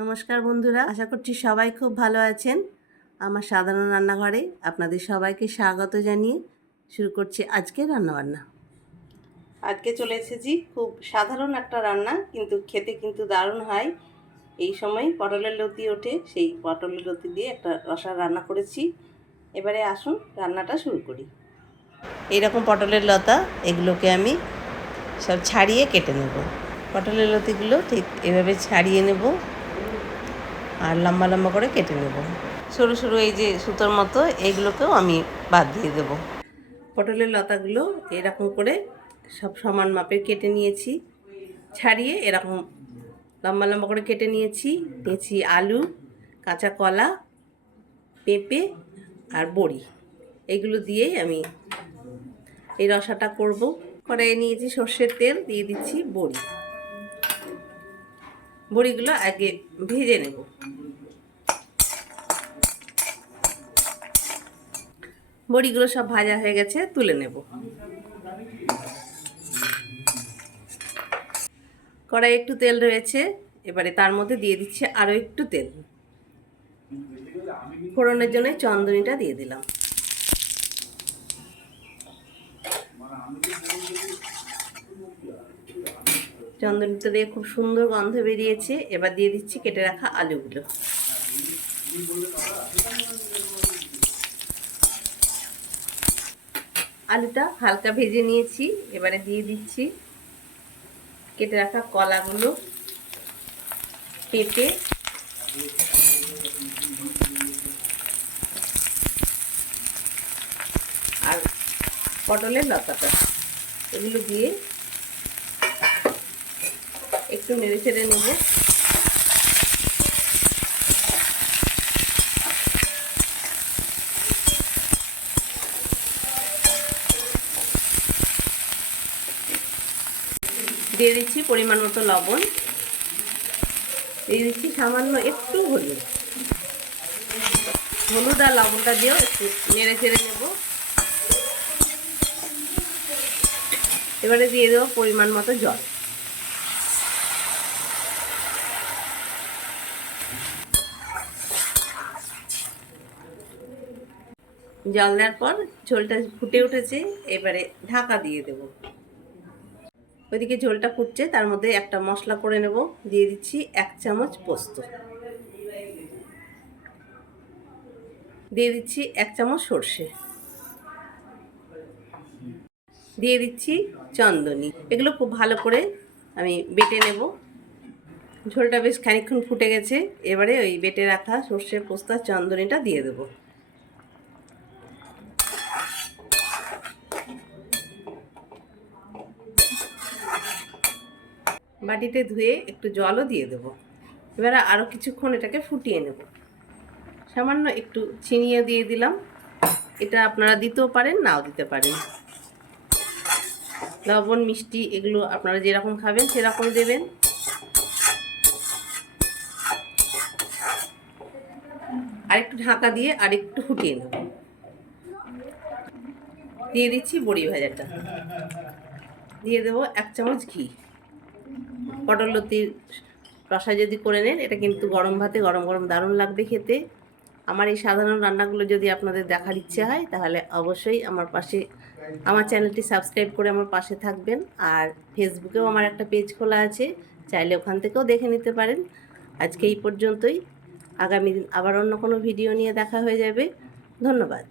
নমস্কার বন্ধুরা, আশা করছি সবাই খুব ভালো আছেন। আমার সাধারণ রান্নাঘরে আপনাদের সবাইকে স্বাগত জানিয়ে শুরু করছি আজকে রান্নাবান্না। আজকে চলে এসেছি খুব সাধারণ একটা রান্না, কিন্তু খেতে কিন্তু দারুণ হয়। এই সময় পটলের লতি ওঠে, সেই পটলের লতি দিয়ে একটা রসা রান্না করেছি। এবারে আসুন রান্নাটা শুরু করি। এইরকম পটলের লতা, এগুলোকে আমি সব ছাড়িয়ে কেটে নেব। পটলের লতিগুলো ঠিক এভাবে ছাড়িয়ে নেব। আর লম্বা লম্বা করে কেটে নেব। সরু সরু এই যে সুতোর মতো এইগুলোকেও আমি বাদ দিয়ে দেব। পটলের লতাগুলো এরকম করে সব সমান মাপের কেটে নিয়েছি। ছাড়িয়ে এরকম লম্বা লম্বা করে কেটে নিয়েছি। নিয়েছি আলু কাঁচা কলা পেঁপে আর বড়ি। এগুলো দিয়েই আমি এই রসাটা করব। কড়াইয়ে নিয়েছি সর্ষের তেল দিয়ে দিচ্ছি বড়ি। বড়িগুলো আগে ভেজে নেব। বড়িগুলো সব ভাজা হয়ে গেছে, তুলে নেব। কড়াই একটু তেল রয়েছে, এবারে তার মধ্যে দিয়ে দিচ্ছি আরও একটু তেল। ফোড়নের জন্য চন্দনিটা দিয়ে দিলাম। চন্দনিটা দিয়ে খুব সুন্দর গন্ধ বেরিয়েছে। এবার দিয়ে দিচ্ছি কেটে রাখা আলুগুলো। আলুটা হালকা ভেজে নিয়েছি। এবারে দিয়ে দিচ্ছি কেটে রাখা কলাগুলো পেঁপে। আর পটলের লতাটা। এগুলো দিয়ে একটু নেড়ে ছেড়ে নেব। দিয়ে দিচ্ছি পরিমাণ মতো লবণ। দিয়ে দিচ্ছি সামান্য একটু হলুদ। হলুদ আর লবণটা দিয়েও একটু নেড়ে চেড়ে নেব। এবারে দিয়ে দেবো পরিমাণ মতো জল। জল দেওয়ার পর ঝোলটা ফুটে উঠেছে, এবারে ঢাকা দিয়ে দেব। ওইদিকে ঝোলটা ফুটছে, তার মধ্যে একটা মশলা করে নেব, দিয়ে দিচ্ছি এক চামচ পোস্ত। দিয়ে দিচ্ছি এক চামচ সর্ষে। দিয়ে দিচ্ছি চন্দনি। এগুলো খুব ভালো করে আমি বেটে নেব। ঝোলটা বেশ খানিক্ষণ ফুটে গেছে, এবারে ওই বেটে রাখা সর্ষে পোস্তা চন্দনিটা দিয়ে দেবো। বাটিতে ধুয়ে একটু জলও দিয়ে দেবো। এবারে আরও কিছুক্ষণ এটাকে ফুটিয়ে নেব। সামান্য একটু চিনিয়ে দিয়ে দিলাম। এটা আপনারা দিতেও পারেন, নাও দিতে পারেন। লবণ, মিষ্টি এগুলো আপনারা যেরকম খাবেন সেরকম দেবেন। আর একটু ঢাকা দিয়ে আর একটু ফুটিয়ে নেব। দিয়ে দিচ্ছি বড়ি ভাজাটা। দিয়ে দেবো এক চামচ ঘি। পটল লতির রসা যদি করে নেন, এটা কিন্তু গরম ভাতে গরম গরম দারুণ লাগবে খেতে। আমার এই সাধারণ রান্নাগুলো যদি আপনাদের দেখার ইচ্ছে হয়, তাহলে অবশ্যই আমার পাশে, আমার চ্যানেলটি সাবস্ক্রাইব করে আমার পাশে থাকবেন। আর ফেসবুকেও আমার একটা পেজ খোলা আছে, চাইলে ওখান থেকেও দেখে নিতে পারেন। আজকে এই পর্যন্তই। আগামী দিন আবার অন্য কোনো ভিডিও নিয়ে দেখা হয়ে যাবে। ধন্যবাদ।